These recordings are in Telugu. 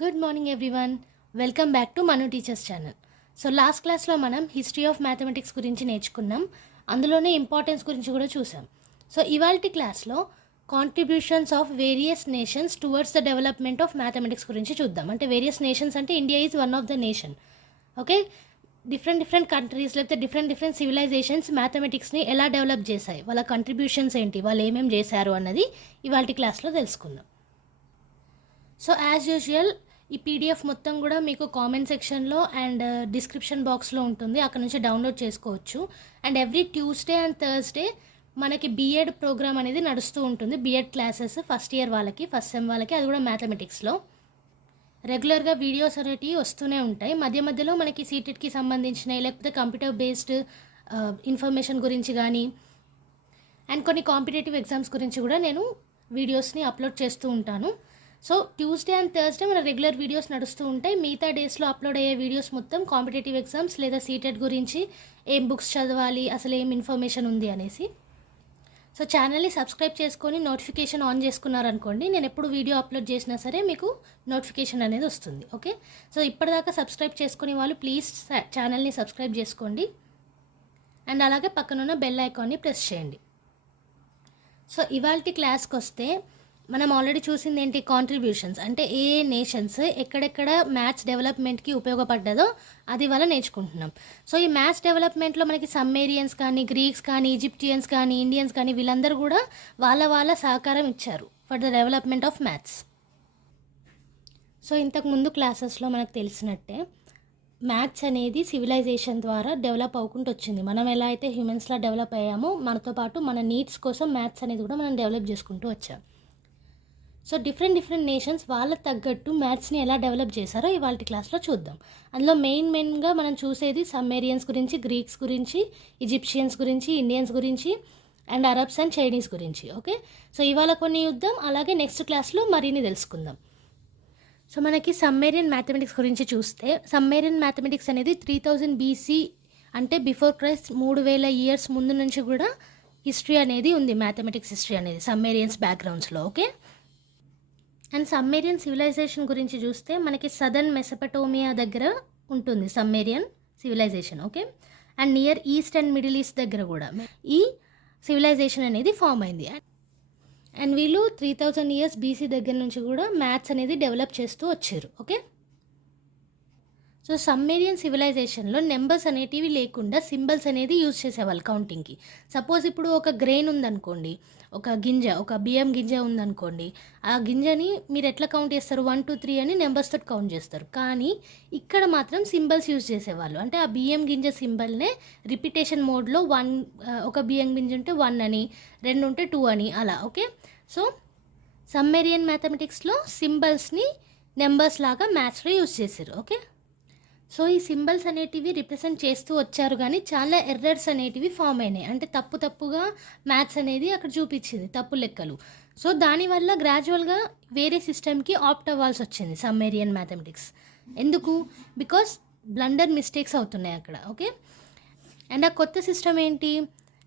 Good morning everyone, welcome back to Manu teachers channel. So last క్లాస్లో మనం హిస్టరీ ఆఫ్ మ్యాథమెటిక్స్ గురించి నేర్చుకున్నాం. అందులోనే ఇంపార్టెన్స్ గురించి కూడా చూసాం. సో ఇవాల్టి క్లాస్లో contributions of various nations towards the development of mathematics గురించి చూద్దాం. అంటే వేరియస్ నేషన్స్ అంటే India is one of the nation. Okay, different countries లేకపోతే డిఫరెంట్ సివిలైజేషన్స్ మ్యాథమెటిక్స్ని ఎలా డెవలప్ చేశాయి, వాళ్ళ కంట్రిబ్యూషన్స్ ఏంటి, వాళ్ళు ఏమేమి చేశారు అన్నది ఇవాల్టి క్లాస్లో తెలుసుకుందాం. సో యాజ్ యూజువల్ ఈ పీడిఎఫ్ మొత్తం కూడా మీకు కామెంట్ సెక్షన్లో అండ్ డిస్క్రిప్షన్ బాక్స్లో ఉంటుంది, అక్కడ నుంచి డౌన్లోడ్ చేసుకోవచ్చు. And every Tuesday and Thursday మనకి బీఎడ్ ప్రోగ్రామ్ అనేది నడుస్తూ ఉంటుంది. బీఎడ్ క్లాసెస్ ఫస్ట్ ఇయర్ వాళ్ళకి, ఫస్ట్ సెమ్ వాళ్ళకి, అది కూడా మ్యాథమెటిక్స్లో రెగ్యులర్గా వీడియోస్ అనేటివి వస్తూనే ఉంటాయి. మధ్య మధ్యలో మనకి సీటెట్కి సంబంధించినవి లేకపోతే కంప్యూటర్ బేస్డ్ ఇన్ఫర్మేషన్ గురించి కానీ అండ్ కొన్ని కాంపిటేటివ్ ఎగ్జామ్స్ గురించి కూడా నేను వీడియోస్ని అప్లోడ్ చేస్తూ ఉంటాను. సో ట్యూస్డే అండ్ థర్స్డే మన రెగ్యులర్ వీడియోస్ నడుస్తూ ఉంటాయి. మిగతా డేస్లో అప్లోడ్ అయ్యే వీడియోస్ మొత్తం కాంపిటేటివ్ ఎగ్జామ్స్ లేదా సీటెట్ గురించి, ఏం బుక్స్ చదవాలి, అసలు ఏం ఇన్ఫర్మేషన్ ఉంది అనేసి. సో ఛానల్ని సబ్స్క్రైబ్ చేసుకొని నోటిఫికేషన్ ఆన్ చేసుకున్నారనుకోండి, నేను ఎప్పుడు వీడియో అప్లోడ్ చేసినా సరే మీకు నోటిఫికేషన్ అనేది వస్తుంది. ఓకే, సో ఇప్పటిదాకా సబ్స్క్రైబ్ చేసుకునే వాళ్ళు ప్లీజ్ ఛానల్ని సబ్స్క్రైబ్ చేసుకోండి అండ్ అలాగే పక్కనున్న బెల్ ఐకాన్ని ప్రెస్ చేయండి. సో ఇవాల్టి క్లాస్కి వస్తే మనం ఆల్రెడీ చూసింది ఏంటి, కాంట్రిబ్యూషన్స్ అంటే ఏ నేషన్స్ ఎక్కడెక్కడ మ్యాథ్స్ డెవలప్మెంట్కి ఉపయోగపడ్డదో అది వల్ల నేర్చుకుంటున్నాం. సో ఈ మ్యాథ్స్ డెవలప్మెంట్లో మనకి సమ్మేరియన్స్ కానీ, గ్రీక్స్ కానీ, ఈజిప్టియన్స్ కానీ, ఇండియన్స్ కానీ వీళ్ళందరూ కూడా వాళ్ళ సహకారం ఇచ్చారు for the development of maths. So ఇంతకుముందు క్లాసెస్లో మనకు తెలిసినట్టే మ్యాథ్స్ అనేది సివిలైజేషన్ ద్వారా డెవలప్ అవ్వకుండా వచ్చింది. మనం ఎలా అయితే హ్యూమన్స్లా డెవలప్ అయ్యామో మనతో పాటు మన నీడ్స్ కోసం మ్యాథ్స్ అనేది కూడా మనం డెవలప్ చేసుకుంటూ వచ్చాం. సో డిఫరెంట్ నేషన్స్ వాళ్ళకి తగ్గట్టు మ్యాథ్స్ని ఎలా డెవలప్ చేశారో ఇవాళ క్లాస్లో చూద్దాం. అందులో మెయిన్గా మనం చూసేది సమ్మేరియన్స్ గురించి, గ్రీక్స్ గురించి, ఈజిప్షియన్స్ గురించి, ఇండియన్స్ గురించి అండ్ అరబ్స్ అండ్ చైనీస్ గురించి. ఓకే, సో ఇవాళ కొన్ని చూద్దాం, అలాగే నెక్స్ట్ క్లాస్లో మరిన్ని తెలుసుకుందాం. సో మనకి సమ్మేరియన్ మ్యాథమెటిక్స్ గురించి చూస్తే, సమ్మేరియన్ మ్యాథమెటిక్స్ అనేది 3000 BC అంటే బిఫోర్ క్రైస్ట్ 3000 years ముందు నుంచి కూడా హిస్టరీ అనేది ఉంది. మ్యాథమెటిక్స్ హిస్టరీ అనేది సమ్మేరియన్స్ బ్యాక్గ్రౌండ్స్లో. ఓకే, అండ్ సమ్మేరియన్ సివిలైజేషన్ గురించి చూస్తే మనకి సదర్న్ మెసపటోమియా దగ్గర ఉంటుంది Sumerian civilization. Okay, and near east and middle east దగ్గర కూడా ఈ సివిలైజేషన్ అనేది ఫామ్ అయింది. అండ్ వీళ్ళు 3000 years BC దగ్గర నుంచి కూడా మ్యాథ్స్ అనేది డెవలప్ చేస్తూ వచ్చారు. ఓకే, సో సమ్మేరియన్ సివిలైజేషన్లో నెంబర్స్ అనేటివి లేకుండా సింబల్స్ అనేది యూజ్ చేసేవాళ్ళు కౌంటింగ్కి. సపోజ్ ఇప్పుడు ఒక గ్రెయిన్ ఉందనుకోండి, ఒక గింజ, ఒక బియ్యం గింజ ఉందనుకోండి, ఆ గింజని మీరు ఎట్లా కౌంట్ చేస్తారు, 1 2 3 అని నెంబర్స్ తోటి కౌంట్ చేస్తారు. కానీ ఇక్కడ మాత్రం సింబల్స్ యూజ్ చేసేవాళ్ళు. అంటే ఆ బియ్యం గింజ సింబల్నే రిపిటేషన్ మోడ్లో ఒక బియ్యం గింజ ఉంటే 1 అని, 2 ఉంటే 2 అని అలా. ఓకే, సో సమ్మేరియన్ మ్యాథమెటిక్స్లో సింబల్స్ని నెంబర్స్ లాగా మ్యాథ్స్లో యూజ్ చేశారు. ఓకే, సో ఈ సింబల్స్ అనేటివి రిప్రజెంట్ చేస్తూ వచ్చారు, కానీ చాలా ఎర్రర్స్ అనేటివి ఫామ్ అయినాయి. అంటే తప్పుగా మ్యాథ్స్ అనేది అక్కడ చూపించింది, తప్పు లెక్కలు. సో దానివల్ల గ్రాడ్యువల్గా వేరే సిస్టమ్కి ఆప్ట్ అవ్వాల్సి వచ్చింది సమ్మేరియన్ మ్యాథమెటిక్స్. ఎందుకు? బికాస్ బ్లండర్ మిస్టేక్స్ అవుతున్నాయి అక్కడ. ఓకే, అండ్ ఆ కొత్త సిస్టమ్ ఏంటి,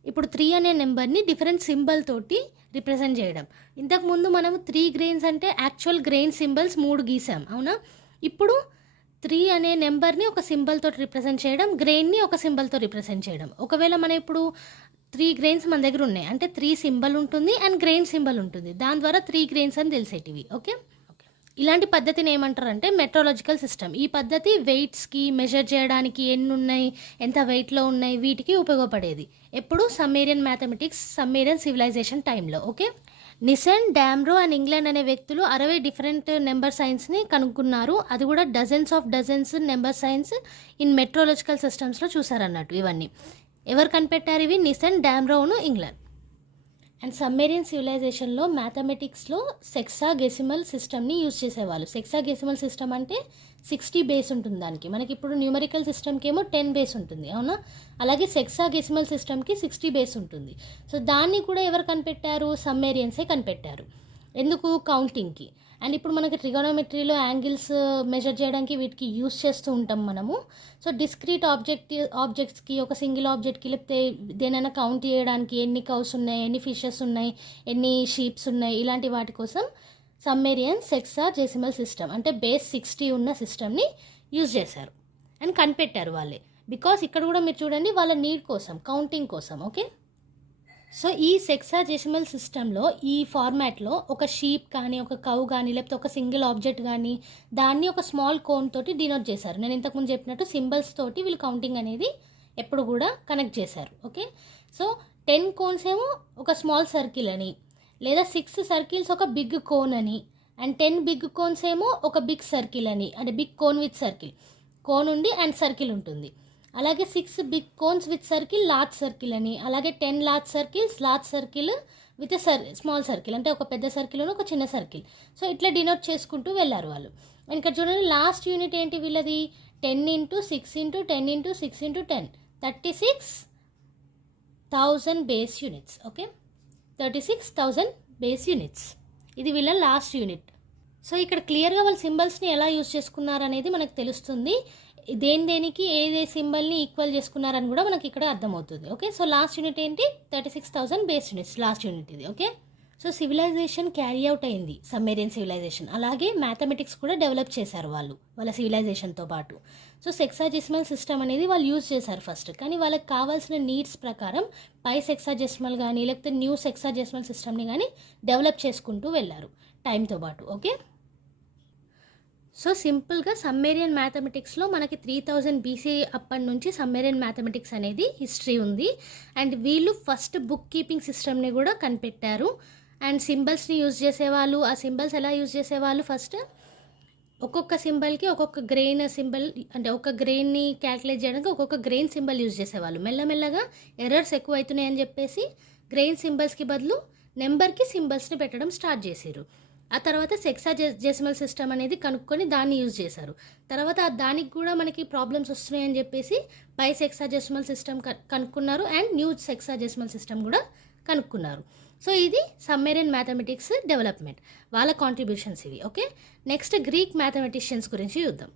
ఇప్పుడు 3 అనే నెంబర్ని డిఫరెంట్ సింబల్ తోటి రిప్రజెంట్ చేయడం. ఇంతకుముందు మనం 3 గ్రెయిన్స్ అంటే యాక్చువల్ గ్రెయిన్ సింబల్స్ 3 గీసాం, అవునా? ఇప్పుడు 3 అనే నెంబర్ని ఒక సింబల్తో రిప్రజెంట్ చేయడం, గ్రెయిన్ని ఒక సింబల్తో రిప్రజెంట్ చేయడం. ఒకవేళ మనం ఇప్పుడు 3 గ్రెయిన్స్ మన దగ్గర ఉన్నాయి అంటే 3 సింబల్ ఉంటుంది అండ్ గ్రెయిన్ సింబల్ ఉంటుంది, దాని ద్వారా 3 గ్రెయిన్స్ అని తెలిసేటివి. ఓకే, ఇలాంటి పద్ధతిని ఏమంటారంటే మెట్రాలజికల్ సిస్టమ్. ఈ పద్ధతి వెయిట్స్కి మెజర్ చేయడానికి, ఎన్ని ఉన్నాయి, ఎంత వెయిట్లో ఉన్నాయి, వీటికి ఉపయోగపడేది. ఎప్పుడు సమ్మేరియన్ మ్యాథమెటిక్స్, సమ్మేరియన్ సివిలైజేషన్ టైంలో. ఓకే, నిసెన్, డామ్రో అండ్ ఇంగ్లాండ్ అనే వ్యక్తులు 60 డిఫరెంట్ నెంబర్ సైన్స్ని కనుక్కున్నారు. అది కూడా dozens number science in meteorological సిస్టమ్స్లో చూసారన్నట్టు. ఇవన్నీ ఎవరు కనిపెట్టారు? ఇవి నిసెన్, డామ్రోను, ఇంగ్లాండ్. అండ్ సమ్మేరియన్ సివిలైజేషన్లో మ్యాథమెటిక్స్లో సెక్సాగెసిమల్ సిస్టమ్ని యూజ్ చేసేవాళ్ళు. సెక్సాగెసిమల్ సిస్టమ్ అంటే 60 బేస్ ఉంటుంది దానికి. మనకి ఇప్పుడు న్యూమరికల్ సిస్టమ్కి ఏమో 10 బేస్ ఉంటుంది, అవునా? అలాగే సెక్సాగెసిమల్ సిస్టమ్కి 60 బేస్ ఉంటుంది. సో దాన్ని కూడా ఎవరు కనిపెట్టారు? సమ్మేరియన్సే కనిపెట్టారు. ఎందుకు? కౌంటింగ్కి. అండ్ ఇప్పుడు మనకి ట్రిగోనోమెట్రీలో యాంగిల్స్ మెజర్ చేయడానికి వీటికి యూస్ చేస్తూ ఉంటాం మనము. సో డిస్క్రీట్ ఆబ్జెక్ట్స్కి, ఒక సింగిల్ ఆబ్జెక్ట్కి లేకపోతే దేనైనా కౌంట్ చేయడానికి ఎన్ని కౌస్ ఉన్నాయి, ఎన్ని ఫిషెస్ ఉన్నాయి, ఎన్ని షీప్స్ ఉన్నాయి, ఇలాంటి వాటి కోసం సమ్మేరియన్ సెక్సాజెసిమల్ సిస్టమ్ అంటే బేస్ 60 ఉన్న సిస్టమ్ని యూజ్ చేశారు అండ్ కనిపెట్టారు వాళ్ళే. బికాస్ ఇక్కడ కూడా మీరు చూడండి వాళ్ళ నీడ్ కోసం, కౌంటింగ్ కోసం. ఓకే, సో ఈ సెక్సాజెసిమల్ సిస్టంలో ఈ ఫార్మాట్లో ఒక షీప్ కానీ, ఒక కౌ కానీ, లేకపోతే ఒక సింగిల్ ఆబ్జెక్ట్ కానీ దాన్ని ఒక స్మాల్ కోన్ తోటి డినోట్ చేశారు. నేను ఇంతకుముందు చెప్పినట్టు సింబల్స్ తోటి వీళ్ళు కౌంటింగ్ అనేది ఎప్పుడు కూడా కనెక్ట్ చేశారు. ఓకే, సో 10 కోన్స్ ఏమో ఒక స్మాల్ సర్కిల్ అని, లేదా 6 సర్కిల్స్ ఒక బిగ్ కోన్ అని, అండ్ 10 బిగ్ కోన్స్ ఏమో ఒక బిగ్ సర్కిల్ అని, అంటే big cone with circle, cone ఉండి అండ్ సర్కిల్ ఉంటుంది. అలాగే 6 big cones with circle large circle అని, అలాగే 10 large circles large circle with small circle, అంటే ఒక పెద్ద సర్కిల్ ఒక చిన్న సర్కిల్. సో ఇట్లా డినోట్ చేసుకుంటూ వెళ్ళారు వాళ్ళు. అండ్ ఇక్కడ చూడండి లాస్ట్ యూనిట్ ఏంటి వీళ్ళది, 10 × 6 × 10 × 6 × 10 36,000 base units. Okay, 36,000 base units, ఇది వీళ్ళ లాస్ట్ యూనిట్. సో ఇక్కడ క్లియర్గా వాళ్ళు సింబల్స్ని ఎలా యూజ్ చేసుకున్నారు అనేది మనకు తెలుస్తుంది. దేనికి ఏ సింబల్ని ఈక్వల్ చేసుకున్నారని కూడా మనకి ఇక్కడ అర్థమవుతుంది. ఓకే, సో లాస్ట్ యూనిట్ ఏంటి, 36,000 బేస్ యూనిట్స్ లాస్ట్ యూనిట్ ఇది. Okay, so civilisation carry out అయింది, సమ్మేరియన్ సివిలైజేషన్. అలాగే మ్యాథమెటిక్స్ కూడా డెవలప్ చేశారు వాళ్ళు వాళ్ళ సివిలైజేషన్తో పాటు. సో సెక్సాజెసిమల్ సిస్టమ్ అనేది వాళ్ళు యూజ్ చేశారు ఫస్ట్, కానీ వాళ్ళకి కావాల్సిన నీడ్స్ ప్రకారం పై సెక్సాజెసిమల్ కానీ లేకపోతే న్యూ సెక్సాజెసిమల్ సిస్టమ్ని కానీ డెవలప్ చేసుకుంటూ వెళ్ళారు టైంతో పాటు. ఓకే, సో సింపుల్గా సమ్మేరియన్ మ్యాథమెటిక్స్లో మనకి 3000 BC అప్పటి నుంచి సమ్మేరియన్ మ్యాథమెటిక్స్ అనేది హిస్టరీ ఉంది. అండ్ వీళ్ళు ఫస్ట్ బుక్ కీపింగ్ సిస్టమ్ని కూడా కనిపెట్టారు. అండ్ సింబల్స్ని యూజ్ చేసేవాళ్ళు. ఆ సింబల్స్ ఎలా యూజ్ చేసేవాళ్ళు, ఫస్ట్ ఒక్కొక్క సింబల్కి ఒక్కొక్క గ్రెయిన్ సింబల్, అంటే ఒక గ్రెయిన్ని క్యాల్కులేట్ చేయడానికి ఒక్కొక్క గ్రెయిన్ సింబల్ యూజ్ చేసేవాళ్ళు. మెల్లమెల్లగా ఎర్రర్స్ ఎక్కువ అవుతున్నాయని చెప్పేసి గ్రెయిన్ సింబల్స్కి బదులు నెంబర్కి సింబల్స్ని పెట్టడం స్టార్ట్ చేశారు. ఆ తర్వాత సెక్సాజెసిమల్ సిస్టమ్ అనేది కనుక్కొని దాన్ని యూజ్ చేశారు. తర్వాత దానికి కూడా మనకి ప్రాబ్లమ్స్ వస్తున్నాయని చెప్పేసి పై సెక్సాజెసిమల్ సిస్టమ్ కనుక్కున్నారు అండ్ న్యూ సెక్సాజెసిమల్ సిస్టమ్ కూడా కనుక్కున్నారు. సో ఇది సమ్మేరియన్ మ్యాథమెటిక్స్ డెవలప్మెంట్, వాళ్ళ కాంట్రిబ్యూషన్స్ ఇవి. ఓకే, నెక్స్ట్ గ్రీక్ మ్యాథమెటిషియన్స్ గురించి చూద్దాం.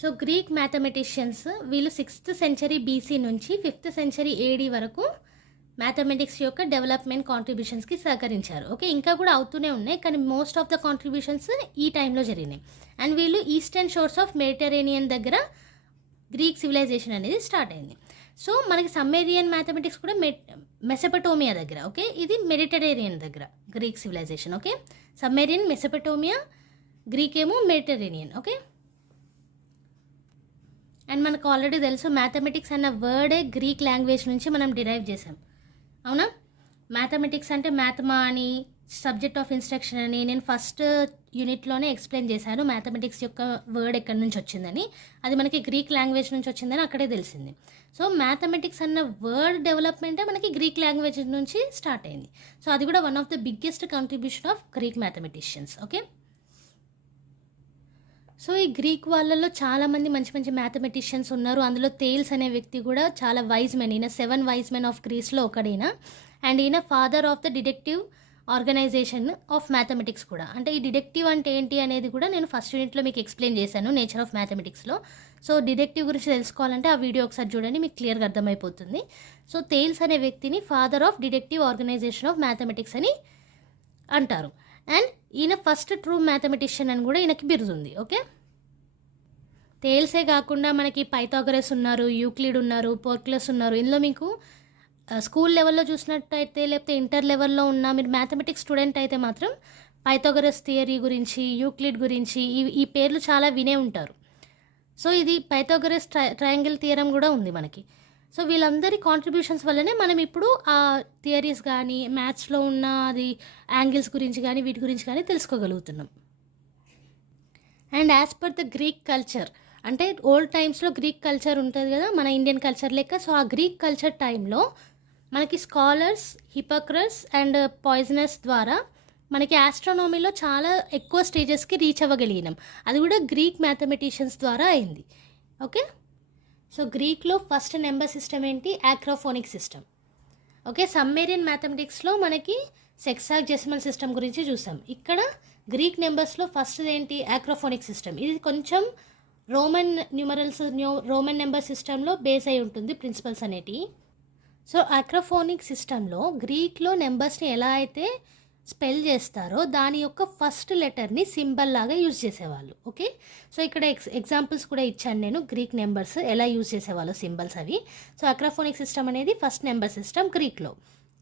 సో గ్రీక్ మ్యాథమెటిషియన్స్ వీళ్ళు 6th century BC నుంచి 5th century AD వరకు మ్యాథమెటిక్స్ యొక్క డెవలప్మెంట్ కాంట్రిబ్యూషన్స్కి సహకరించారు. ఓకే, ఇంకా కూడా అవుతూనే ఉన్నాయి, కానీ మోస్ట్ ఆఫ్ ద కాంట్రిబ్యూషన్స్ ఈ టైంలో జరిగినాయి. అండ్ వీళ్ళు ఈస్టర్న్ షోర్స్ ఆఫ్ మెడిటరేనియన్ దగ్గర గ్రీక్ సివిలైజేషన్ అనేది స్టార్ట్ అయింది. సో మనకి సమ్మేరియన్ మ్యాథమెటిక్స్ కూడా మెసపటోమియా దగ్గర. ఓకే, ఇది మెడిటరేనియన్ దగ్గర Greek civilization. Okay, Sumerian Mesopotamia, Greek ఏమో మెడిటరేనియన్. ఓకే, అండ్ మనకు ఆల్రెడీ తెలుసు మ్యాథమెటిక్స్ అన్న వర్డే గ్రీక్ లాంగ్వేజ్ నుంచి మనం డిరైవ్ చేసాం, అవునా. మ్యాథమెటిక్స్ అంటే మ్యాథమా అని, సబ్జెక్ట్ ఆఫ్ ఇన్స్ట్రక్షన్ అని నేను ఫస్ట్ యూనిట్లోనే ఎక్స్ప్లెయిన్ చేశాను. మ్యాథమెటిక్స్ యొక్క వర్డ్ ఎక్కడి నుంచి వచ్చిందని, అది మనకి గ్రీక్ లాంగ్వేజ్ నుంచి వచ్చిందని అక్కడే తెలిసింది. సో మ్యాథమెటిక్స్ అన్న వర్డ్ డెవలప్మెంటే మనకి గ్రీక్ లాంగ్వేజ్ నుంచి స్టార్ట్ అయింది. సో అది కూడా one of the biggest contribution of Greek mathematicians. Okay, so ఈ గ్రీక్ వాళ్ళల్లో చాలామంది మంచి మంచి మ్యాథమెటిషియన్స్ ఉన్నారు. అందులో థేల్స్ అనే వ్యక్తి కూడా చాలా వైజ్ మెన్, ఈయన 7 wise men ఆఫ్ గ్రీస్లో ఒకడైన. అండ్ ఈయన father of the deductive organisation of mathematics కూడా. అంటే ఈ డిడక్టివ్ అంటే ఏంటి అనేది కూడా నేను ఫస్ట్ యూనిట్లో మీకు ఎక్స్ప్లెయిన్ చేశాను నేచర్ ఆఫ్ మ్యాథమెటిక్స్లో. సో డిడక్టివ్ గురించి తెలుసుకోవాలంటే ఆ వీడియో ఒకసారి చూడండి, మీకు క్లియర్గా అర్థమైపోతుంది. సో థేల్స్ అనే వ్యక్తిని father of deductive organisation of mathematics అని అంటారు. అండ్ ఈయన ఫస్ట్ ట్రూ మ్యాథమెటిషియన్ అని కూడా ఈయనకి బిరుదుంది. ఓకే, థేల్సే కాకుండా మనకి పైథాగరస్ ఉన్నారు, యూక్లిడ్ ఉన్నారు, పోర్క్లస్ ఉన్నారు. ఇందులో మీకు స్కూల్ లెవెల్లో చూసినట్టయితే లేకపోతే ఇంటర్ లెవెల్లో ఉన్న మీరు మ్యాథమెటిక్స్ స్టూడెంట్ అయితే మాత్రం పైథాగరస్ థియరీ గురించి, యూక్లిడ్ గురించి ఈ పేర్లు చాలా వినే ఉంటారు. సో ఇది పైథాగరస్ ట్రయాంగిల్ థియరం కూడా ఉంది మనకి. సో వీళ్ళందరి కాంట్రిబ్యూషన్స్ వల్లనే మనం ఇప్పుడు ఆ థియరీస్ కానీ మ్యాథ్స్లో ఉన్న అది యాంగిల్స్ గురించి కానీ వీటి గురించి కానీ తెలుసుకోగలుగుతున్నాం. And as per the Greek culture, అంటే ఓల్డ్ టైమ్స్లో గ్రీక్ కల్చర్ ఉంటుంది కదా మన ఇండియన్ కల్చర్ లెక్క. సో ఆ గ్రీక్ కల్చర్ టైంలో మనకి స్కాలర్స్ హిపోక్రస్ అండ్ పాయిజనస్ ద్వారా మనకి ఆస్ట్రానమీలో చాలా ఎక్కువ స్టేజెస్కి రీచ్ అవ్వగలిగినాం. అది కూడా గ్రీక్ మ్యాథమెటిషియన్స్ ద్వారా అయింది. ఓకే, సో గ్రీక్లో ఫస్ట్ నెంబర్ సిస్టమ్ ఏంటి, ఆక్రోఫోనిక్ సిస్టమ్. ఓకే, సమ్మేరియన్ మ్యాథమెటిక్స్లో మనకి సెక్సాజెసిమల్ సిస్టమ్ గురించి చూసాం. ఇక్కడ గ్రీక్ నెంబర్స్లో ఫస్ట్ ఏంటి, ఆక్రోఫోనిక్ సిస్టమ్. ఇది కొంచెం రోమన్ న్యూమరల్స్ రోమన్ నెంబర్ సిస్టంలో బేస్ అయి ఉంటుంది ప్రిన్సిపల్స్ అనేటివి. సో ఆక్రోఫోనిక్ సిస్టంలో గ్రీక్లో నెంబర్స్ని ఎలా అయితే స్పెల్ చేస్తారో దాని యొక్క ఫస్ట్ లెటర్ని సింబల్ లాగా యూజ్ చేసేవాళ్ళు. ఓకే, సో ఇక్కడ ఎగ్జాంపుల్స్ కూడా ఇచ్చాను నేను, గ్రీక్ నెంబర్స్ ఎలా యూజ్ చేసేవాళ్ళు సింబల్స్ అవి. సో అక్రాఫోనిక్ సిస్టమ్ అనేది ఫస్ట్ నెంబర్ సిస్టమ్ గ్రీక్లో.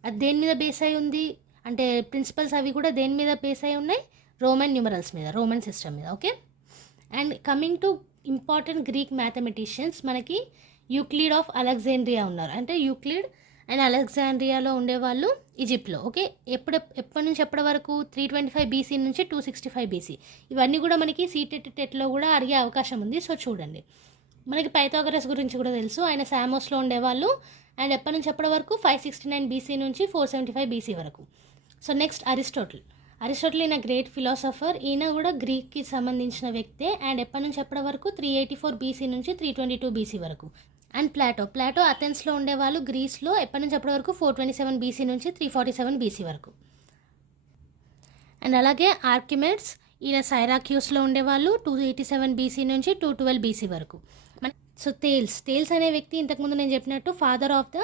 అది దేని మీద బేస్ అయి ఉంది అంటే ప్రిన్సిపల్స్ అవి కూడా దేని మీద బేస్ అయి ఉన్నాయి, రోమన్ న్యూమరల్స్ మీద, రోమన్ సిస్టమ్ మీద. Okay, and coming to important Greek mathematicians, మనకి యూక్లిడ్ ఆఫ్ అలెగ్జాండ్రియా ఉన్నారు. అంటే యూక్లిడ్ అండ్ అలెగ్జాండ్రియాలో ఉండేవాళ్ళు ఈజిప్ట్లో. ఓకే, ఎప్పటి నుంచి ఎప్పటి వరకు 325 బీసీ నుంచి 265 బీసీ. ఇవన్నీ కూడా మనకి టెట్లో కూడా అడిగే అవకాశం ఉంది. సో చూడండి, మనకి పైథాగరస్ గురించి కూడా తెలుసు, ఆయన సామోస్లో ఉండేవాళ్ళు. అండ్ ఎప్పటి నుంచి ఎప్పటి వరకు 569 బీసీ నుంచి 475 బీసీ వరకు. సో నెక్స్ట్ అరిస్టాటిల్ ఈయన గ్రేట్ ఫిలాసఫర్, ఈయన కూడా గ్రీక్కి సంబంధించిన వ్యక్తే. అండ్ ఎప్పటి నుంచి ఎప్పటి వరకు 384 బీసీ నుంచి 322 బీసీ వరకు. అండ్ ప్లాటో అథెన్స్లో ఉండేవాళ్ళు గ్రీస్లో, ఎప్పటి నుంచి ఎప్పటి వరకు 427 బీసీ నుంచి 347 బీసీ వరకు. అండ్ అలాగే ఆర్కిమెడ్స్, ఈయన సైరాక్యూస్లో ఉండేవాళ్ళు 287 బీసీ నుంచి 212 బీసీ వరకు. సో థేల్స్ అనే వ్యక్తి ఇంతకుముందు నేను చెప్పినట్టు father of the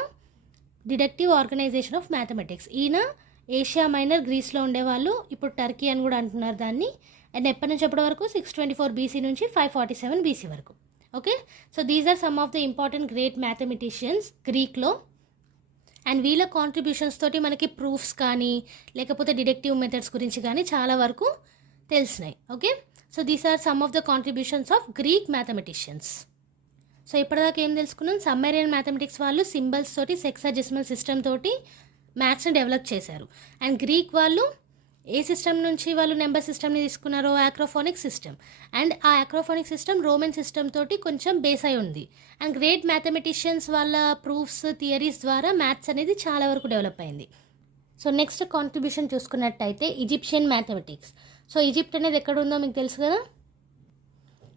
deductive organisation of mathematics. ఈయన ఏషియా మైనర్ గ్రీస్లో ఉండేవాళ్ళు, ఇప్పుడు టర్కీ అని కూడా అంటున్నారు దాన్ని. అండ్ ఎప్పటి నుంచి ఎప్పటి వరకు 624 బీసీ నుంచి 547 బీసీ వరకు. Okay, so these are some of the important great mathematicians గ్రీక్లో. అండ్ వీళ్ళ కాంట్రిబ్యూషన్స్ తోటి మనకి ప్రూఫ్స్ కానీ లేకపోతే డిడక్టివ్ మెథడ్స్ గురించి కానీ చాలా వరకు తెలిసినాయి. Okay, so these are some of the contributions of Greek mathematicians. So ఇప్పటిదాకా ఏం తెలుసుకున్నాం, సమ్మేరియన్ మ్యాథమెటిక్స్ వాళ్ళు సింబల్స్ తోటి సెక్సాడెసిమల్ సిస్టమ్ తోటి మ్యాథ్స్ని డెవలప్ చేశారు. అండ్ గ్రీక్ వాళ్ళు ఏ సిస్టమ్ నుంచి వాళ్ళు నెంబర్ సిస్టమ్ని తీసుకున్నారో ఆక్రోఫోనిక్ సిస్టమ్. అండ్ ఆ ఆక్రోఫోనిక్ సిస్టమ్ రోమన్ సిస్టమ్ తోటి కొంచెం బేస్ అయి ఉంది. అండ్ గ్రేట్ మ్యాథమెటిషియన్స్ వాళ్ళ ప్రూఫ్స్ థియరీస్ ద్వారా మ్యాథ్స్ అనేది చాలా వరకు డెవలప్ అయింది. సో నెక్స్ట్ కాంట్రిబ్యూషన్ చూసుకున్నట్టయితే ఈజిప్షియన్ మ్యాథమెటిక్స్. సో ఈజిప్ట్ అనేది ఎక్కడ ఉందో మీకు తెలుసు కదా,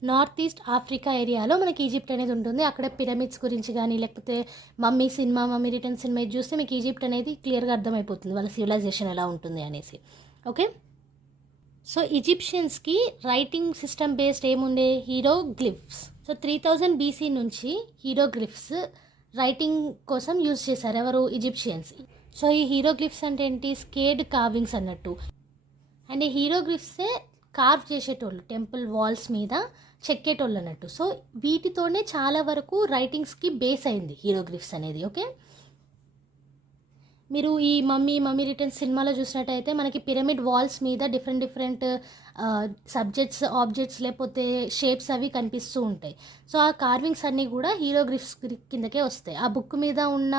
నార్త్ ఈస్ట్ ఆఫ్రికా ఏరియాలో మనకి ఈజిప్ట్ అనేది ఉంటుంది. అక్కడ పిరమిడ్స్ గురించి కానీ లేకపోతే మమ్మీ రిటర్న్ సినిమా ఇది చూస్తే మీకు ఈజిప్ట్ అనేది క్లియర్గా అర్థమైపోతుంది వాళ్ళ సివిలైజేషన్ ఎలా ఉంటుంది అనేసి. ఓకే, సో ఈజిప్షియన్స్కి రైటింగ్ సిస్టమ్ బేస్డ్ ఏముండే, హీరోగ్లిఫ్స్. సో 3000 బీసీ నుంచి హీరోగ్లిఫ్స్ రైటింగ్ కోసం యూజ్ చేశారు ఎవరు, ఈజిప్షియన్స్. సో ఈ హీరోగ్లిఫ్స్ అంటే ఏంటి, స్కేడ్ కార్వింగ్స్ అన్నట్టు. అండ్ ఈ హీరోగ్లిఫ్సే కార్వ్ చేసేటోళ్ళు, టెంపుల్ వాల్స్ మీద చెక్కేటోళ్ళు అన్నట్టు. సో వీటితోనే చాలా వరకు రైటింగ్స్కి బేస్ అయింది హీరోగ్లిఫ్స్ అనేది. ఓకే, మీరు ఈ మమ్మీ రిటర్న్ సినిమాలో చూసినట్టయితే మనకి పిరమిడ్ వాల్స్ మీద డిఫరెంట్ సబ్జెక్ట్స్, ఆబ్జెక్ట్స్ లేకపోతే షేప్స్ అవి కనిపిస్తూ ఉంటాయి. సో ఆ కార్వింగ్స్ అన్నీ కూడా హీరోగ్లిఫ్స్ కిందకే వస్తాయి. ఆ బుక్ మీద ఉన్న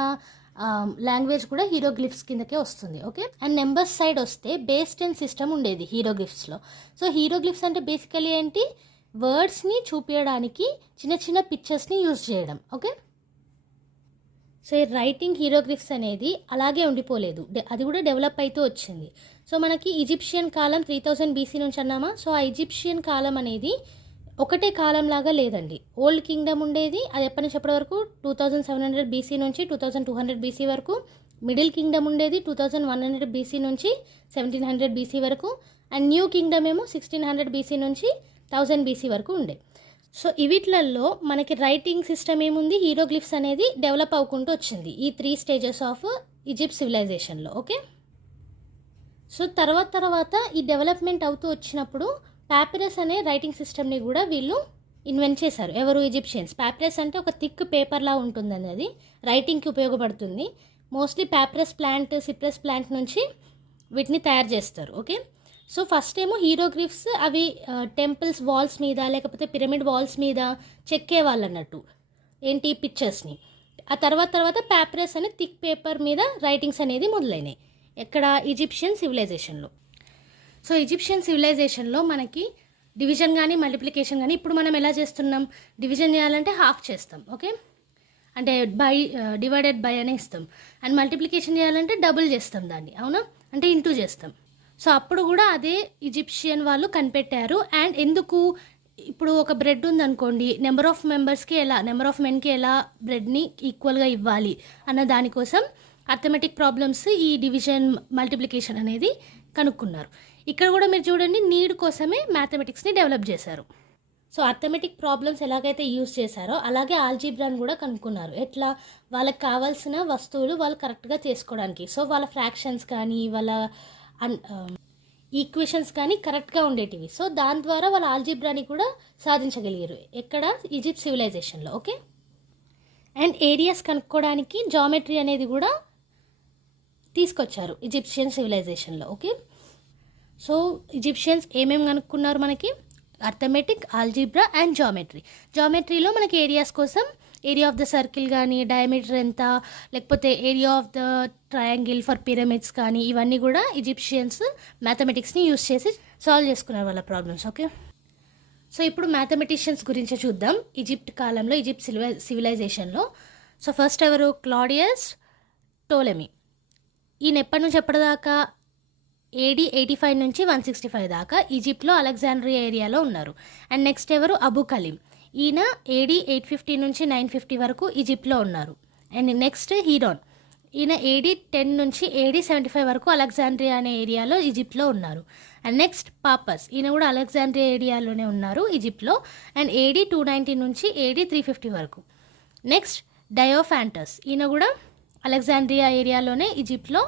లాంగ్వేజ్ కూడా హీరోగ్లిఫ్స్ కిందకే వస్తుంది. ఓకే, అండ్ నెంబర్స్ సైడ్ వస్తే బేస్ 10 సిస్టమ్ ఉండేది హీరోగ్లిఫ్స్లో. సో హీరోగ్లిఫ్స్ అంటే బేసికలీ ఏంటి, వర్డ్స్ని చూపించడానికి చిన్న చిన్న పిక్చర్స్ని యూజ్ చేయడం. ఓకే, సో ఈ రైటింగ్ హీరోగ్లిఫ్స్ అనేది అలాగే ఉండిపోలేదు, అది కూడా డెవలప్ అవుతూ వచ్చింది. సో మనకి ఈజిప్షియన్ కాలం 3000 బీసీ నుంచి అన్నామా. సో ఆ ఈజిప్షియన్ కాలం అనేది ఒకటే కాలం లాగా లేదండి. ఓల్డ్ కింగ్డమ్ ఉండేది, అది ఎప్పటి నుంచి ఎప్పటి వరకు 2700 బీసీ నుంచి 2200 బీసీ వరకు. మిడిల్ కింగ్డమ్ ఉండేది 2100 బీసీ నుంచి 1700 బీసీ వరకు. అండ్ న్యూ కింగ్డమ్ ఏమో 1600 బీసీ నుంచి 1000 బీసీ వరకు ఉండే. సో వీటిలలో మనకి రైటింగ్ సిస్టమ్ ఏముంది, హీరోగ్లిఫ్స్ అనేది డెవలప్ అవ్వకుంటూ వచ్చింది ఈ 3 స్టేజెస్ ఆఫ్ ఈజిప్ట్ సివిలైజేషన్లో. ఓకే, సో తర్వాత ఈ డెవలప్మెంట్ అవుతూ వచ్చినప్పుడు పాపిరస్ అనే రైటింగ్ సిస్టమ్ని కూడా వీళ్ళు ఇన్వెంట్ చేశారు. ఎవరు, ఈజిప్షియన్స్. పాపిరస్ అంటే ఒక థిక్ పేపర్లా ఉంటుందని, అది రైటింగ్కి ఉపయోగపడుతుంది. Mostly papyrus plant, cypress plant నుంచి వీటిని తయారు చేస్తారు. ఓకే, సో ఫస్ట్ ఏమో హీరోగ్లిఫ్స్ అవి టెంపుల్స్ వాల్స్ మీద లేకపోతే పిరమిడ్ వాల్స్ మీద చెక్కేవాళ్ళు అన్నట్టు, ఏంటి పిక్చర్స్ని. ఆ తర్వాత పాపిరస్ అనే థిక్ పేపర్ మీద రైటింగ్స్ అనేది మొదలైనాయి. ఎక్కడ, ఈజిప్షియన్ సివిలైజేషన్లో. సో ఈజిప్షియన్ సివిలైజేషన్లో మనకి డివిజన్ కానీ మల్టిప్లికేషన్ కానీ, ఇప్పుడు మనం ఎలా చేస్తున్నాం, డివిజన్ చేయాలంటే హాఫ్ చేస్తాం. ఓకే, అంటే డివైడెడ్ బై అనే ఇస్తాం. అండ్ మల్టిప్లికేషన్ చేయాలంటే డబుల్ చేస్తాం దాన్ని, అవునా, అంటే ఇంటూ చేస్తాం. సో అప్పుడు కూడా అదే ఈజిప్షియన్ వాళ్ళు కనిపెట్టారు. అండ్ ఎందుకు, ఇప్పుడు ఒక బ్రెడ్ ఉందనుకోండి, నెంబర్ ఆఫ్ మెన్కి ఎలా బ్రెడ్ని ఈక్వల్గా ఇవ్వాలి అన్న దానికోసం అర్థమెటిక్ ప్రాబ్లమ్స్, ఈ డివిజన్ మల్టిప్లికేషన్ అనేది కనుక్కున్నారు. ఇక్కడ కూడా మీరు చూడండి, నీడ్ కోసమే మ్యాథమెటిక్స్ని డెవలప్ చేశారు. సో అర్థమెటిక్ ప్రాబ్లమ్స్ ఎలాగైతే యూజ్ చేశారో అలాగే ఆల్జీబ్రాని కూడా కనుక్కున్నారు. ఎట్లా, వాళ్ళకి కావాల్సిన వస్తువులు వాళ్ళు కరెక్ట్గా చేసుకోవడానికి. సో వాళ్ళ ఫ్రాక్షన్స్ కానీ వాళ్ళ ఈక్వేషన్స్ కానీ కరెక్ట్గా ఉండేటివి. సో దాని ద్వారా వాళ్ళ ఆల్జీబ్రాని కూడా సాధించగలిగారు. ఎక్కడ? ఈజిప్ట్ సివిలైజేషన్లో. ఓకే. అండ్ ఏరియాస్ కనుక్కోవడానికి జామెట్రీ అనేది కూడా తీసుకొచ్చారు ఈజిప్షియన్ సివిలైజేషన్లో. ఓకే. సో ఈజిప్షియన్స్ ఏమేమి కనుక్కున్నారు మనకి? Arithmetic, algebra and geometry. జామెట్రీలో మనకి ఏరియాస్ కోసం ఏరియా ఆఫ్ ద సర్కిల్ కానీ, డయామీటర్ ఎంత, లేకపోతే area of the triangle for pyramids కానీ, ఇవన్నీ కూడా ఈజిప్షియన్స్ మ్యాథమెటిక్స్ని యూస్ చేసి సాల్వ్ చేసుకున్నారు వాళ్ళ ప్రాబ్లమ్స్. ఓకే. సో ఇప్పుడు మ్యాథమెటిషియన్స్ గురించి చూద్దాం. ఈజిప్ట్ కాలంలో, ఈజిప్ట్ సివిలైజేషన్లో. సో ఫస్ట్ ఎవరు? Claudius Ptolemy. ఈయన ఎప్పటి నుంచి ఎప్పటిదాకా? AD 85 నుంచి 165 దాకా ఈజిప్ట్లో అలెగ్జాండ్రియా ఏరియాలో ఉన్నారు. అండ్ నెక్స్ట్ ఎవరు? అబు కలీం. ఈయన AD 850 నుంచి 950 వరకు ఈజిప్ట్లో ఉన్నారు. And next హీరోన్. ఈయన AD 10 నుంచి AD 75 వరకు అలెగ్జాండ్రియా అనే ఏరియాలో ఈజిప్ట్లో ఉన్నారు. And next Pappus. ఈయన కూడా అలెగ్జాండ్రియా ఏరియాలోనే ఉన్నారు ఈజిప్ట్లో. అండ్ AD 290 నుంచి AD 350 వరకు. నెక్స్ట్ డయోఫాంటస్. ఈయన కూడా అలెగ్జాండ్రియా ఏరియాలోనే ఈజిప్ట్లో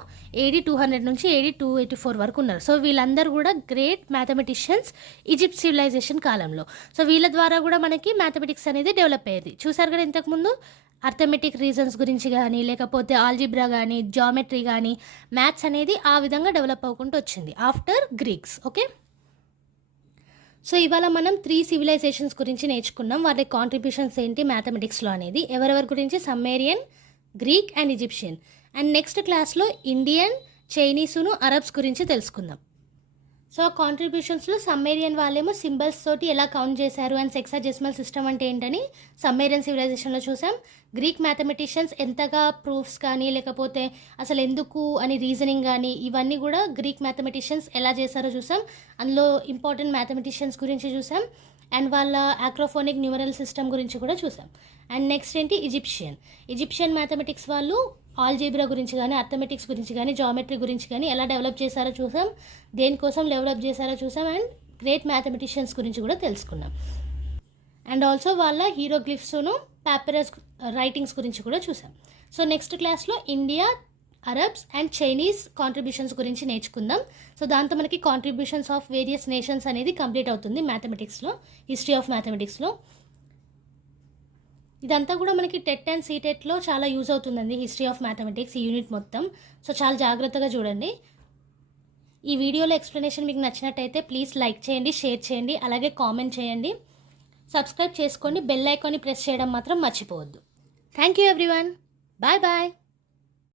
AD 200 నుంచి AD 284 వరకు ఉన్నారు. సో వీళ్ళందరూ కూడా గ్రేట్ మ్యాథమెటిషియన్స్ ఈజిప్ట్ సివిలైజేషన్ కాలంలో. సో వీళ్ళ ద్వారా కూడా మనకి మ్యాథమెటిక్స్ అనేది డెవలప్ అయ్యేది. చూసారు కదా ఇంతకుముందు అర్థమెటిక్ రీజన్స్ గురించి కానీ, లేకపోతే ఆల్జిబ్రా కానీ, జామెట్రీ కానీ, మ్యాథ్స్ అనేది ఆ విధంగా డెవలప్ అవ్వకుంటూ వచ్చింది ఆఫ్టర్ గ్రీక్స్. ఓకే. సో ఇవాళ మనం 3 సివిలైజేషన్స్ గురించి నేర్చుకున్నాం. వాటి కాంట్రిబ్యూషన్స్ ఏంటి మ్యాథమెటిక్స్లో అనేది. ఎవరెవరి గురించి? Sumerian, Greek and Egyptian. And next క్లాస్లో ఇండియన్, చైనీసును, అరబ్స్ గురించి తెలుసుకుందాం. సో ఆ కాంట్రిబ్యూషన్స్లో సమ్మేరియన్ వాళ్ళేమో సింబల్స్ తోటి ఎలా కౌంట్ చేశారు అండ్ సెక్సాడెసిమల్ సిస్టమ్ అంటే ఏంటని సమ్మేరియన్ సివిలైజేషన్లో చూసాం. గ్రీక్ మ్యాథమెటిషియన్స్ ఎంతగా ప్రూఫ్స్ కానీ, లేకపోతే అసలు ఎందుకు అని రీజనింగ్ కానీ, ఇవన్నీ కూడా గ్రీక్ మ్యాథమెటిషియన్స్ ఎలా చేశారో చూసాం. అందులో ఇంపార్టెంట్ మ్యాథమెటిషియన్స్ గురించి చూసాం. అండ్ వాళ్ళ ఆక్రోఫోనిక్ న్యూమరల్ సిస్టమ్ గురించి కూడా చూసాం. అండ్ నెక్స్ట్ ఏంటి? ఈజిప్షియన్ మ్యాథమెటిక్స్ వాళ్ళు ఆల్జీబ్రా గురించి కానీ, అర్థమెటిక్స్ గురించి కానీ, జామెట్రీ గురించి కానీ ఎలా డెవలప్ చేశారో చూసాం. దేనికోసం డెవలప్ చేశారో చూసాం. అండ్ గ్రేట్ మ్యాథమెటిషియన్స్ గురించి కూడా తెలుసుకున్నాం. అండ్ ఆల్సో వాళ్ళ హీరోగ్లిఫ్స్ను, పాపిరస్ రైటింగ్స్ గురించి కూడా చూసాం. సో నెక్స్ట్ క్లాస్లో India, Arabs and Chinese contributions గురించి నేర్చుకుందాం. సో దాంతో మనకి కాంట్రిబ్యూషన్స్ ఆఫ్ వేరియస్ నేషన్స్ అనేది కంప్లీట్ అవుతుంది మ్యాథమెటిక్స్లో, హిస్టరీ ఆఫ్ మ్యాథమెటిక్స్లో. ఇదంతా కూడా మనకి టెట్ అండ్ సీటెట్లో చాలా యూజ్ అవుతుందండి, హిస్టరీ ఆఫ్ మ్యాథమెటిక్స్ ఈ యూనిట్ మొత్తం. సో చాలా జాగ్రత్తగా చూడండి. ఈ వీడియోలో ఎక్స్ప్లెనేషన్ మీకు నచ్చినట్టయితే ప్లీజ్ లైక్ చేయండి, షేర్ చేయండి, అలాగే కామెంట్ చేయండి, సబ్స్క్రైబ్ చేసుకోండి, బెల్ ఐకాన్ని ప్రెస్ చేయడం మాత్రం మర్చిపోవద్దు. Thank you everyone. Bye bye.